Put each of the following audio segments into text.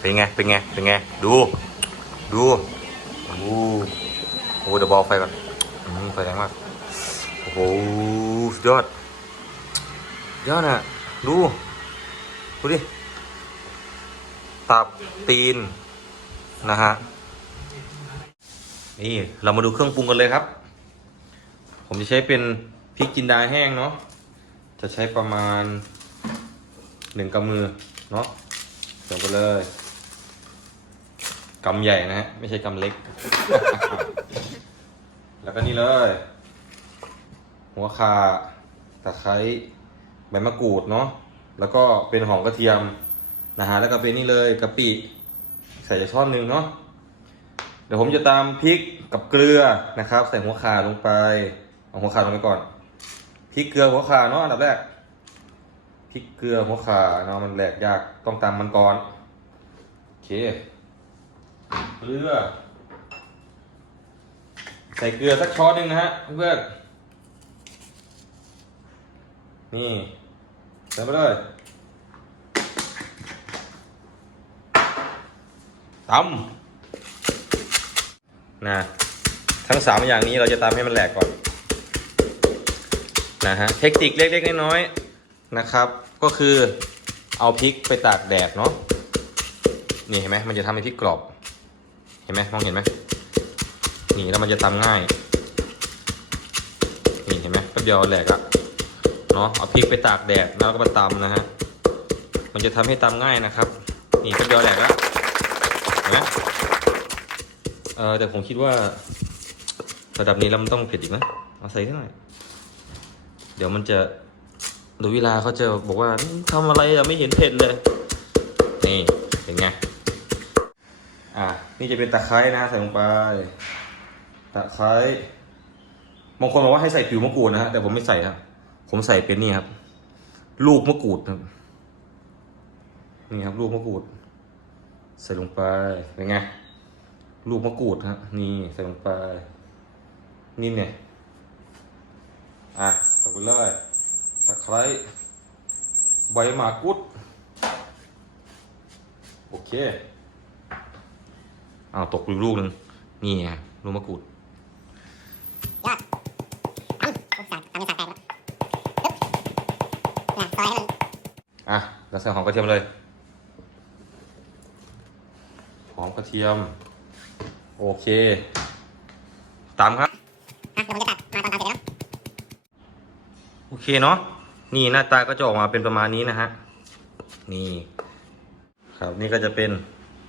เป็นไง เป็นไง เป็นไง ดู ดูโอ้โหโอ้โหเดี๋ยวบอกไฟก่อนไฟแรงมาก โอ้โหสุดยอด ยอดอะ ดู ดูดิ ตับตีน นะฮะ นี่ เรามาดูเครื่องปรุงกันเลยครับ ผมจะใช้เป็นพริกจินดาแห้งเนาะ จะใช้ประมาณหนึ่งกำมือเนาะใส่ไปเลย กำใหญ่นะฮะไม่ใช่กำเล็ก แล้วก็นี่เลย หัวข่าตะไคร้ใบมะกรูดเนาะแล้วก็เป็นหอมกระเทียมนะฮะแล้วก็เป็นนี่เลยกะปิใส่ช้อนหนึ่งเนาะเดี๋ยวผมจะตามพริกกับเกลือนะครับ ใส่หัวขาลงไปเอาหัวขาลงไปก่อนพริกเกลือหัวขาเนาะอันดับแรกพริกเกลือหัวขาเนาะมันแหลกยากต้องตามมันก่อนโอเค เกลือ ใส่เกลือสักช้อนหนึ่งนะฮะเพื่อนนี่ใส่ไปเลยตำนะทั้งสามอย่างนี้เราจะตำให้มันแหลกก่อนนะฮะเทคนิคเล็กๆน้อยๆนะครับ ก็คือเอาพริกไปตากแดดเนาะนี่เห็นไหมมันจะทำให้พริกกรอบ ห็นไหมมองเห็นไหมนี่แล้วมันจะตำง่าย นี่เห็นไหมแป๊บเดียวแหลกอะเนาะเอาพริกไปตากแดดแล้วก็มาตำนะฮะ มันจะทำให้ตำง่ายนะครับ นี่แป๊บเดียวแหลกแล้วเห็นไหมเออแต่ผมคิดว่า ระดับนี้แล้วมันต้องเผ็ดอีกนะเอาใส่นิดหน่อยเดี๋ยวมันจะดูเวลาเขาจะบอกว่าทำอะไรอะไม่เห็นเผ็ดเลย นี่เป็นไง นี่จะเป็นตะไคร้นะใส่ลงไป ตะไคร้บางคนบอกว่าให้ใส่ผิวมะกรูดนะฮะแต่ผมไม่ใส่ครับผมใส่เป็นนี่ครับ ลูกมะกรูดครับนี่ครับ ลูกมะกรูด ใส่ลงไปเป็นไงลูกมะกรูดฮะนี่ใส่ลงไปนี่เนี่ยอะใส่ไปเลยตะไคร้ใบหมากรุดโอเค อ้าวตกอีกลูกหนึ่งนี่ไงลูกมะกรูดยอดตำโอ้สากตำเป็นสากแตกแล้วปึ๊บน่ะซอยให้มันอะแล้วใส่หอมกระเทียมเลยหอมกระเทียม โอเค ตามครับ อะเดี๋ยวผมจะตัดมาตอนตำเสร็จแล้วโอเคเนาะนี่หน้าตาก็จะออกมาเป็นประมาณนี้นะฮะ นี่ ครับนี่ก็จะเป็น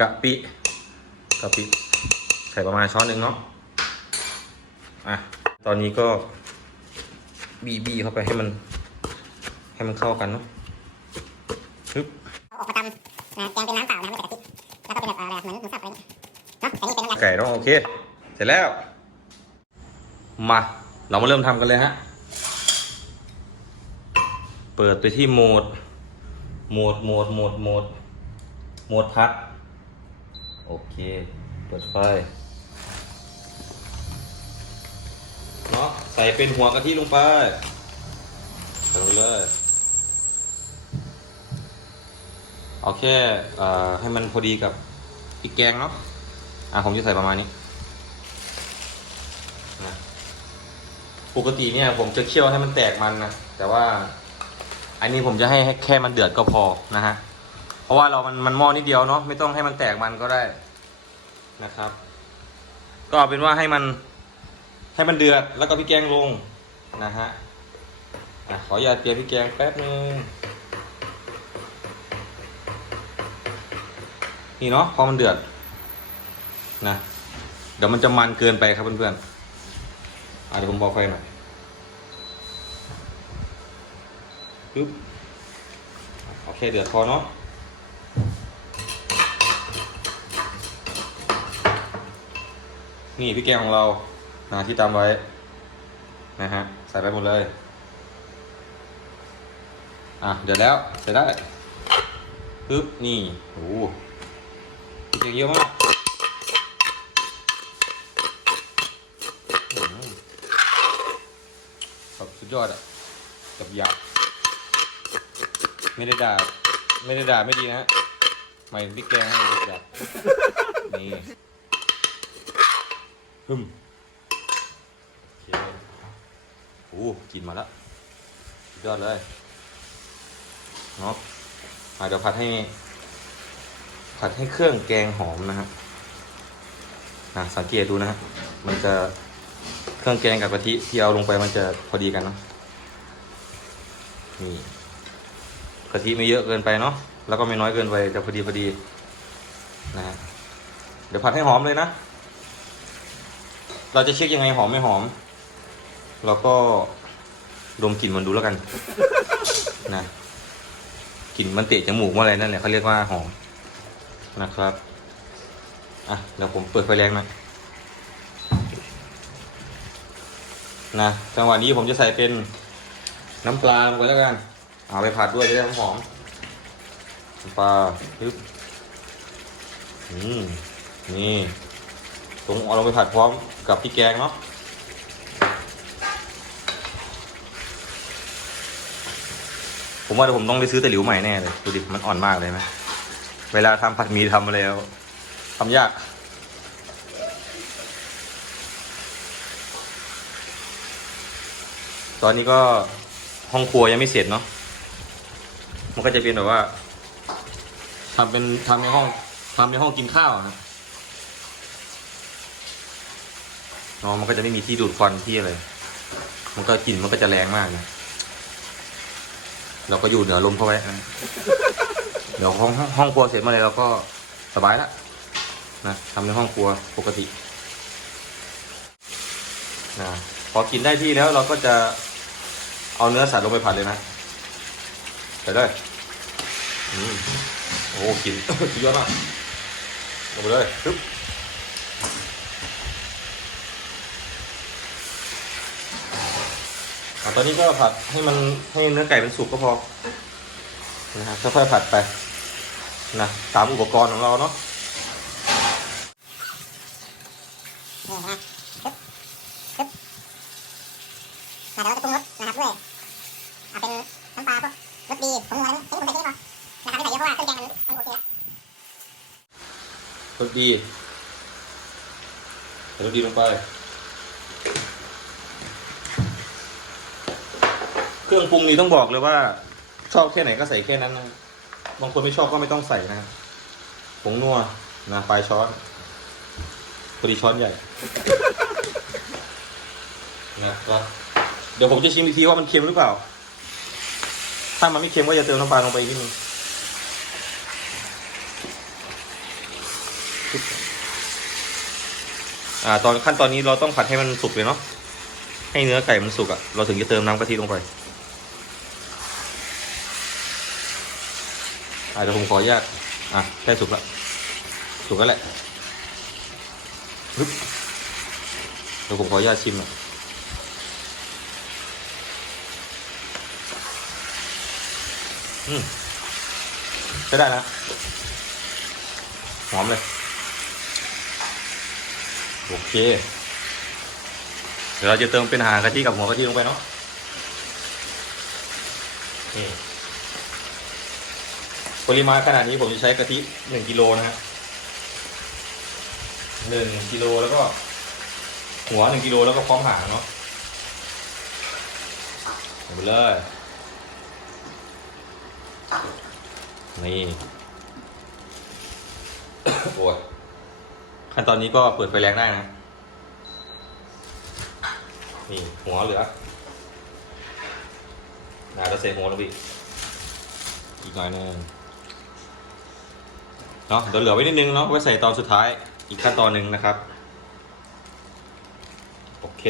กะปิ กะปิใส่ประมาณช้อนหนึ่งเนาะอะตอนนี้ก็บีบีเข้าไปให้มัน ให้มันเข้ากันเนาะฮึบเอาออกมาตำนะแกงเป็นน้ำเปล่านะไม่ใส่กะทิแล้วก็เป็นแบบอะไรเหมือนหมูสับอะไรเนี่ยเนาะแต่นี่เป็นน้ำยไก่เนาะโอเค เสร็จแล้ว มา เรามาเริ่มทำกันเลยฮะ เปิดไปที่โหมด โหมดโหมดโหมดโหมดโหมดพัก โอเค เปิดไฟเนาะใส่เป็นหัวกะทิลงไปใส่ลงเลยเอาแค่ให้มันพอดีกับพริกแกงเนาะอะผมจะใส่ประมาณนี้นะปกติเนี่ยผมจะเคี่ยวให้มันแตกมันนะแต่ว่า อันนี้ผมจะให้แค่มันเดือดก็พอนะฮะ เพราะว่าเรามันมันหม้อนิดเดียวเนาะไม่ต้องให้มันแตกมันก็ได้นะครับ ก็เป็นว่าให้มันให้มันเดือดแล้วก็พริกแกงลงนะฮะอะขออย่าเตรียมพริกแกงแป๊บนึงนี่เนาะพอมันเดือดนะเดี๋ยวมันจะมันเกินไปครับเพื่อนๆอะเดี๋ยวผมบอกไฟหน่อยปึ๊บโอเคเดือดพอเนาะ นี่พี่แกงของเรานะที่ตามไว้นะฮะใส่ไปหมดเลย อะเดี๋ยวแล้วใส่ได้ปึ๊บนี่โอ้โหพี่แกงเยอะมากแบบสุดยอดอะแบบหยาบไม่ได้ด่าไม่ได้ด่าไม่ดีนะไม่พริกแกงให้เด็กแบบนี่ ฮึมโอเคโอ้กินมาแล้วยอดเลยเนาะเดี๋ยวผัดให้ ผัดให้เครื่องแกงหอมนะฮะอะสังเกตดูนะฮะมันจะเครื่องแกงกับกะทิที่เอาลงไปมันจะพอดีกันเนาะนี่กะทิไม่เยอะเกินไปเนาะแล้วก็ไม่น้อยเกินไปจะพอดีพอดีนะฮะเดี๋ยวผัดให้หอมเลยนะ เราจะเช็คยังไงหอมไม่หอม เราก็ดมกลิ่นมันดูแล้วกันนะกลิ่นมันเตะจมูกเมื่อไรนั่นแหละเขาเรียกว่าหอมนะครับอะเดี๋ยวผมเปิดไฟแรงหน่อยนะจังหวะนี้ผมจะใส่เป็นน้ำปลาลงไปแล้วกันเอาไปผัดด้วยจะได้หอมน้ำปลาปึ๊บอืมนี่ ตรงเอาลงไปผัดพร้อมกับพริกแกงเนาะผมว่าเดี๋ยวผมต้องไปซื้อตะหลิวใหม่แน่เลยดูดิมันอ่อนมากเลยไหมเวลาทำผัดหมีทำมาแล้วทำยาก ตอนนี้ก็ห้องครัวยังไม่เสร็จเนาะมันก็จะเป็นแบบว่าทำเป็นทำในห้องทำในห้องกินข้าวนะ เนาะมันก็จะไม่มีที่ดูดควันที่อะไร มันก็กลิ่นมันก็จะแรงมากนะเราก็อยู่เหนือลมเข้าไว้นะเดี๋ยวห้องห้องครัวเสร็จเมื่อไรเราก็สบายแล้วนะทำในห้องครัวปกตินะพอกินได้ที่แล้วเราก็จะเอาเนื้อสัตว์ลงไปผัดเลยนะไปเลยอืมโอ้กิน สุดยอดมากลงไปเลยปึ๊บอะ ตอนนี้ก็ผัดให้มันให้เนื้อไก่เป็นสุกก็พอนะครับค่อยๆผัดไปนะตามอุปกรณ์ของเราเนาะนี่นะปึ๊บปึ๊บอะเดี๋ยวเราจะปรุงรสนะครับด้วยอะเป็นน้ำปลาพวกรสดีผงนัวอะไรพวกนี้ผมใส่แค่นี้พอนะครับไม่ใส่เยอะเพราะว่าเครื่องแกงมันมันโอเคแล้วรสดีใส่รสดีลงไป เค รื่องปรุงนี้ต้องบอกเลยว่า ชอบแค่ไหนก็ใส่แค่นั้นนะบางคนไม่ชอบก็ไม่ต้องใส่นะผงนัวนะปลายช้อนพอดีช้อนใหญ่ นะครับเดี๋ยวผมจะชิมอีกทีว่ามันเค็มหรือเปล่า ถ้ามันไม่เค็มก็จะเติมน้ำปลาลงไปอีกนิดนึงอ่า ตอนขั้นตอนนี้เราต้องผัดให้มันสุกเลยเนาะ ให้เนื้อไก่มันสุกอะ่ะ เราถึงจะเติมน้ำกะทิลงไป อาเดี๋ยวผมขออนุญาตอะใกล้สุกแล้วสุกแล้วแหละปึ๊บเดี๋ยวผมขออนุญาตชิมหน่อยอืมใช้ได้นะหอมเลย โอเค เดี๋ยวเราจะเติมเป็นหางกะทิกับหัวกะทิลงไปเนาะนี่ ปริมาณขนาดนี้ผมจะใช้กะทิหนึ่งกิโลนะฮะหนึ่งกิโลแล้วก็ หัวหนึ่งกิโลแล้วก็พร้อมหางเนาะเอาไปเลยนี่โอ้ยขั้นตอนนี้ก็เปิดไฟแรงได้นะ นี่หัวเหลือนาจะเซโมลงไปอีกอีกหน่อยนึง เนาะเดี๋ยวเหลือไว้นิดนึงเนาะไว้ใส่ตอนสุดท้ายอีกขั้นตอนหนึ่งนะครับ โอเค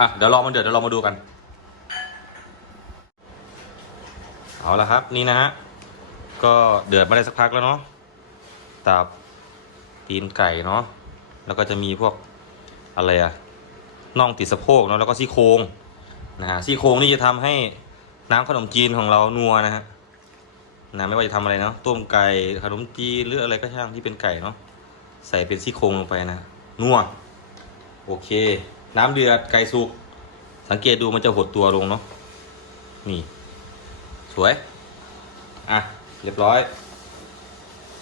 อะเดี๋ยวรอมันเดือดเดี๋ยวเรามาดูกัน เอาละครับนี่นะฮะก็เดือดมาได้สักพักแล้วเนาะตับตีนไก่เนาะแล้วก็จะมีพวกอะไรอะน่องติดสะโพกเนาะแล้วก็ซี่โครงนะฮะซี่โครงนี่จะทำให้น้ำขนมจีนของเรานัวนะฮะ นะไม่ว่าจะทำอะไรเนาะต้มไก่ขนมจีนหรืออะไรก็ช่างที่เป็นไก่เนาะใส่เป็นซี่โครงลงไปนะนัวโอเค น้ำเดือดไก่สุก สังเกตดูมันจะหดตัวลงเนาะนี่ สวย อะ เรียบร้อย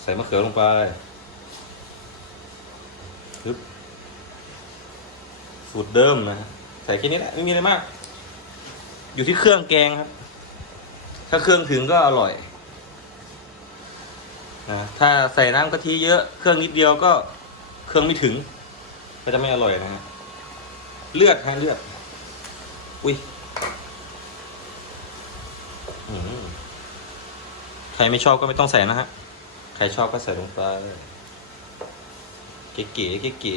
ใส่มะเขือลงไปปึ๊บสูตรเดิมนะฮะใส่แค่นี้แหละไม่มีอะไรมาก อยู่ที่เครื่องแกงครับ ถ้าเครื่องถึงก็อร่อย นะถ้าใส่น้ำกะทิเยอะเครื่องนิดเดียวก็เครื่องไม่ถึง ก็จะไม่อร่อยนะฮะเลือดฮะเลือด อุ้ยใครไม่ชอบก็ไม่ต้องใส่นะฮะ ใครชอบก็ใส่ลงไปเก๋ๆเก๋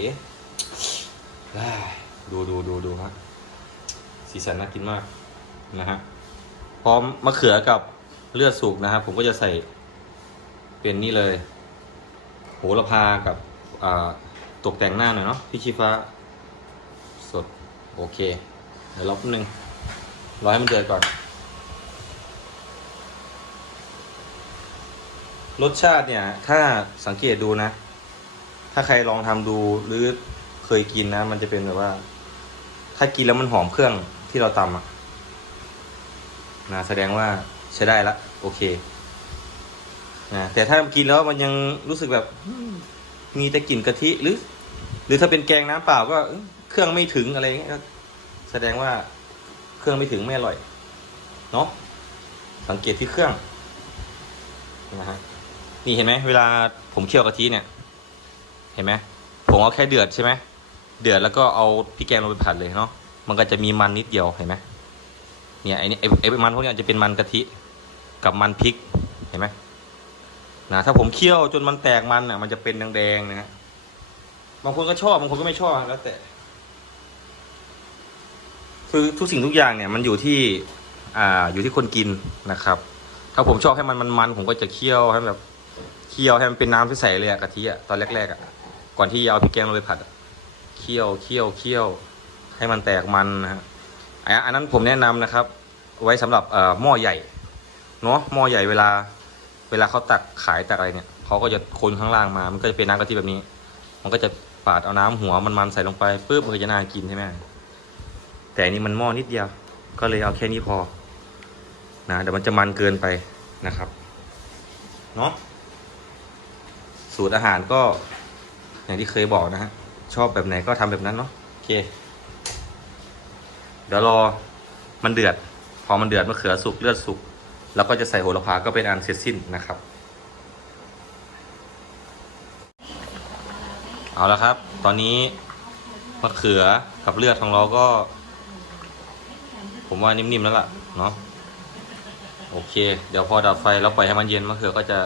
ๆดูดูดูดูฮะสีสันน่ากินมากนะฮะพร้อมมะเขือกับเลือดสุกนะครับผมก็จะใส่ เป็นนี่เลย โหระพากับตกแต่งหน้าหน่อยเนาะพี่ชีฟ้า สด โอเค เดี๋ยวรอบนึงรอให้มันเดือดก่อน รสชาติเนี่ย ถ้าสังเกตดูนะ ถ้าใครลองทำดูหรือเคยกินนะ มันจะเป็นแบบว่า ถ้ากินแล้วมันหอมเครื่องที่เราตำอะนะแสดงว่าใช้ได้ละ โอเค นะแต่ถ้ากินแล้วมันยังรู้สึกแบบมีแต่กลิ่นกะทิหรือ หรือถ้าเป็นแกงน้ำเปล่าก็เครื่องไม่ถึงอะไรเงี้ยก็แสดงว่าเครื่องไม่ถึงไม่อร่อยเนาะสังเกตที่เครื่องนะฮะนี่เห็นไหมเวลาผมเคี่ยวกะทิเนี่ย เห็นไหมผมเอาแค่เดือดใช่ไหมเดือดแล้วก็เอาพริกแกงลงไปผัดเลยเนาะมันก็จะมีมันนิดเดียวเห็นไหมเนี่ยไอ้นี่ไอ้ไอ้มันพวกนี้จะเป็นมันกะทิกับมันพริกเห็นไหม นะถ้าผมเคี่ยวจนมันแตกมันอะ มันจะเป็นแดงๆนะฮะบางคนก็ชอบบางคนก็ไม่ชอบแล้วแต่ คือทุกสิ่งทุกอย่างเนี่ย มันอยู่ที่ อ่า อยู่ที่คนกินนะครับ ถ้าผมชอบให้มันมันมันผมก็จะเคี่ยวให้แบบเคี่ยวให้มันเป็นน้ำใสๆเลยอะกะทิอะตอนแรกๆอะก่อนที่จะเอาพริกแกงลงไปผัดเคี่ยวเคี่ยวเคี่ยว ให้มันแตกมันนะฮะอันนั้นผมแนะนำนะครับ ไว้สำหรับอ่อหม้อใหญ่เนาะหม้อใหญ่เวลา เวลาเขาตักขายตักอะไรเนี่ยเขาก็จะคนข้างล่างมา มันก็จะเป็นน้ำกะทิแบบนี้ มันก็จะปาดเอาน้ำหัวมันมันๆใส่ลงไปปุ๊บมันก็จะน่ากินใช่ไหมแต่อันนี้มันหม้อนิดเดียว ก็เลยเอาแค่นี้พอ นะเดี๋ยวมันจะมันเกินไปนะครับเนาะสูตรอาหารก็ อย่างที่เคยบอกนะฮะชอบแบบไหนก็ทำแบบนั้นเนาะโอเค เดี๋ยวรอมันเดือด พอมันเดือดมะเขือสุกเลือดสุก แล้วก็จะใส่โหระพาก็เป็นอันเสร็จสิ้นนะครับ เอาละครับ ตอนนี้มะเขือกับเลือดของเราก็ ผมว่านิ่มๆแล้วล่ะเนาะโอเค เดี๋ยวพอดับไฟแล้วปล่อยให้มันเย็นมะเขือก็จะ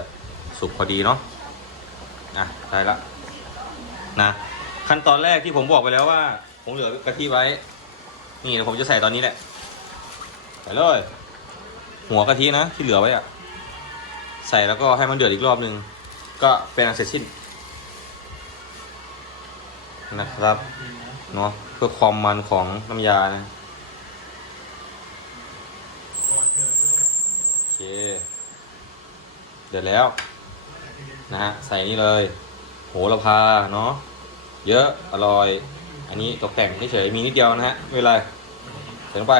สุกพอดีเนาะอะได้ละนะขั้นตอนแรกที่ผมบอกไปแล้วว่า ผมเหลือกะทิไว้ นี่เดี๋ยวผมจะใส่ตอนนี้แหละใส่เลย หัวกะทินะที่เหลือไว้อะใส่แล้วก็ให้มันเดือดอีกรอบนึง ก็เป็นอันเสร็จสิ้นนะครับเนาะเพื่อความมันของน้ำยานะโอเค เดือดแล้ว นะฮะใส่นี่เลย โหระพาเนาะเยอะอร่อย อันนี้ตกแต่งเฉยๆมีนิดเดียวนะฮะไม่เป็นไรใส่ลงไป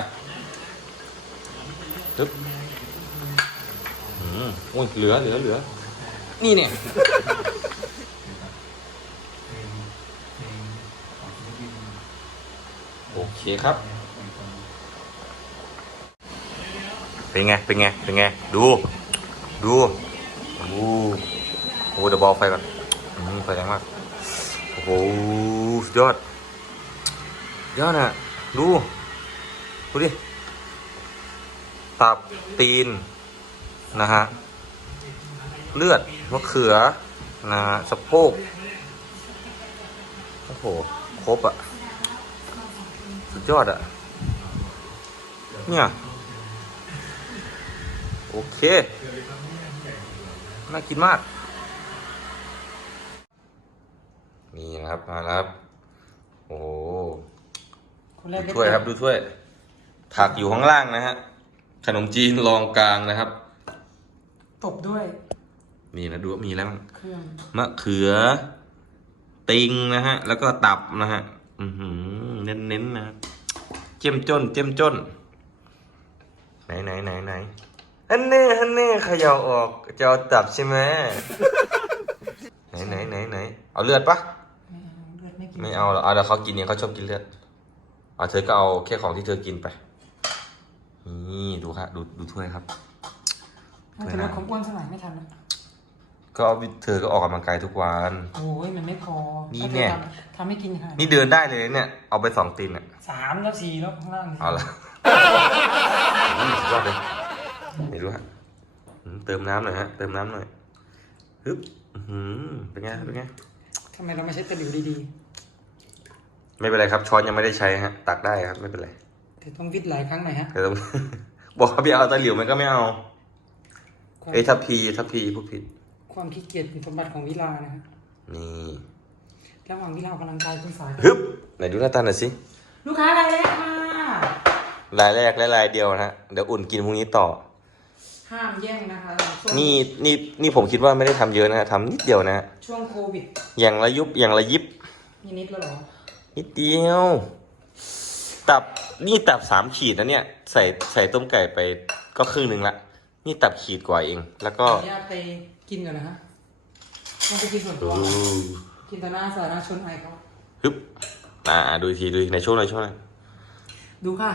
ทึบ อุ้ยเหลือเหลือเหลือ นี่เนี่ย โอเคครับ เป็นไง เป็นไง เป็นไง ดู ดูโอ้โหโอ้เดี๋ยวบอลไฟก่อนอืมไฟแรงมาก โอ้โหสุดยอดสุดยอดอะ ดู ดูดิ ตับตีน นะฮะ เลือดมะเขือนะฮะสะโพกโอ้โห ครบอะสุดยอดอะเนี่ย โอเค น่ากินมาก นี่นะครับ มาครับ โอ้โหดูถ้วยครับ ดูถ้วย ผักอยู่ข้างล่างนะฮะ ขนมจีนรองกลางนะครับ ตบด้วย นี่นะดูว่ามีแล้วมั้งเครื่องมะเขือ ติงนะฮะ แล้วก็ตับนะฮะอือหือเน้นๆนะครับเจ้มจนเจ้มจนไหนไหนไหนไหนอันนี้อันนี้เขย่าออกจะเอาตับใช่ไหมไหนไหนไหนไหนเอาเลือดปะไม่เอาเลือดไม่กินไม่เอาหรอกเอาเดี๋ยวเขากินเนี่ยเขาชอบกินเลือดเอาเธอก็เอาแค่ของที่เธอกินไปนี่ดูครับดูดูถ้วยครับน่าจะลดความอ้วนสักหน่อยไม่ทันแล้ว ก็เอาเธอก็ออกกำลังกายทุกวัน โอ้ยมันไม่พอนี่ถ้าแน่เธอทำทำให้กินค่ะนี่เดินได้เลยเนี่ย เอาไปสองตีนอะ สามแล้วสี่แล้วข้างล่างเอาละอืมสุดยอดเลยนี่ดูฮะอืมเติมน้ำหน่อยฮะ เติมน้ำหน่อยฮึบอื้อหือเป็นไง เป็นไง ทำไมเราไม่ใช้ตะหลิวดีไม่เป็นไรครับ ช้อนยังไม่ได้ใช้ฮะ ตักได้ครับ ไม่เป็นไรๆ แต่ต้องวิดหลายครั้งหน่อยฮะแต่ต้อง บอกว่าพี่เอาตะหลิวมันก็ไม่เอาความเอ้ยทัพพีทัพพีพูดผิด ความขี้เกียจเป็นสมบัติของวิลานะฮะนี่ระหว่างวิลาออกกำลังกายคุณสายฮึบไหนดูหน้าตาหน่อยสิลูกค้ารายแรกค่ะรายแรกและรายเดียวนะฮะเดี๋ยวอุ่นกินพรุ่งนี้ต่อ ห้ามแย่งนะคะช่วงนี่นี่นี่ผมคิดว่าไม่ได้ทำเยอะนะฮะทำนิดเดียวนะฮะช่วงโควิดอย่างละยุบอย่างละยิบนี่นิดแล้วเหรอนิดเดียว ตับนี่ตับสามขีดนะเนี่ย ใส่ใส่ต้มไก่ไปก็ครึ่งหนึ่งละ นี่ตับขีดกว่าเอง แล้วก็ขออนุญาตไป กินก่อนนะฮะต้องไปกินส่วนตัวอู้กินต่อหน้าสาธารณชนไอเขาฮึบอ่าดูอีกทีดูอีกในช่วงในช่วงนั้นดูค่ะ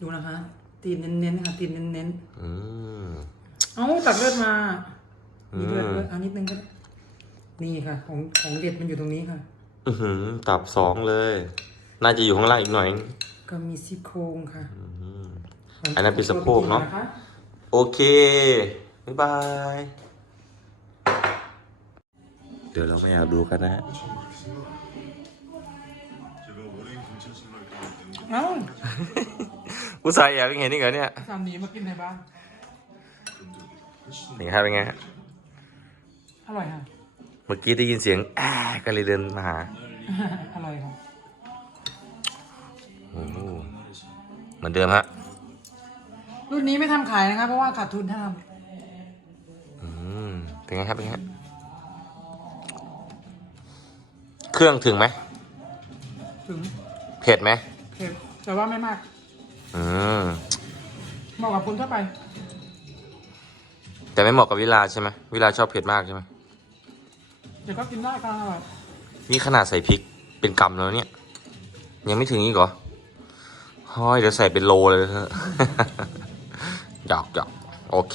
ดูนะคะ ตีนเน้นๆค่ะตีนเน้นอืมๆเอ้าตักเลือดมา มีเลือดอืมด้วยอันนิดนึงก็ได้นี่ค่ะ ของของเด็ดมันอยู่ตรงนี้ค่ะ อื้อหือตับสองเลย น่าจะอยู่ข้างล่างอีกหน่อย ก็มีซี่โครงค่ะอืมอันนั้นเป็นสะโพกเนอะคโอเค บ๊ายบาย เดี๋ยวเราไม่อยากดูกันนะฮะเอ้าอุตส่าห์อยากเห็นนี่เหรอเนี่ยสามหนีมากินในบ้านนี่ครับเป็นไงฮะอร่อยค่ะ เมื่อกี้ได้ยินเสียงแอะก็เลยเดินมาหา อร่อยค่ะโอ้โหเหมือนเดิมฮะ รุ่นนี้ไม่ทำขายนะคะ เพราะว่าขาดทุนถ้าทอื มเป็นไงครับเป็นไงฮะเครื่องถึงไหมำถึงเผ็ดไหมเผ็ดแต่ว่าไม่มากอืมเหมาะกับคนทั่วไป แต่ไม่เหมาะกับวิลาใช่ไหมวิลาชอบเผ็ดมากใช่ไหมเดี๋ยวก็กินได้ค่ะอร่อยนี่ขนาดใส่พริกเป็นกำแล้วเนี่ย ยังไม่ถึงอีกเหรอฮ้อยเดี๋ยวใส่เป็นโลเลยเถอะหยอกหยอกโอเค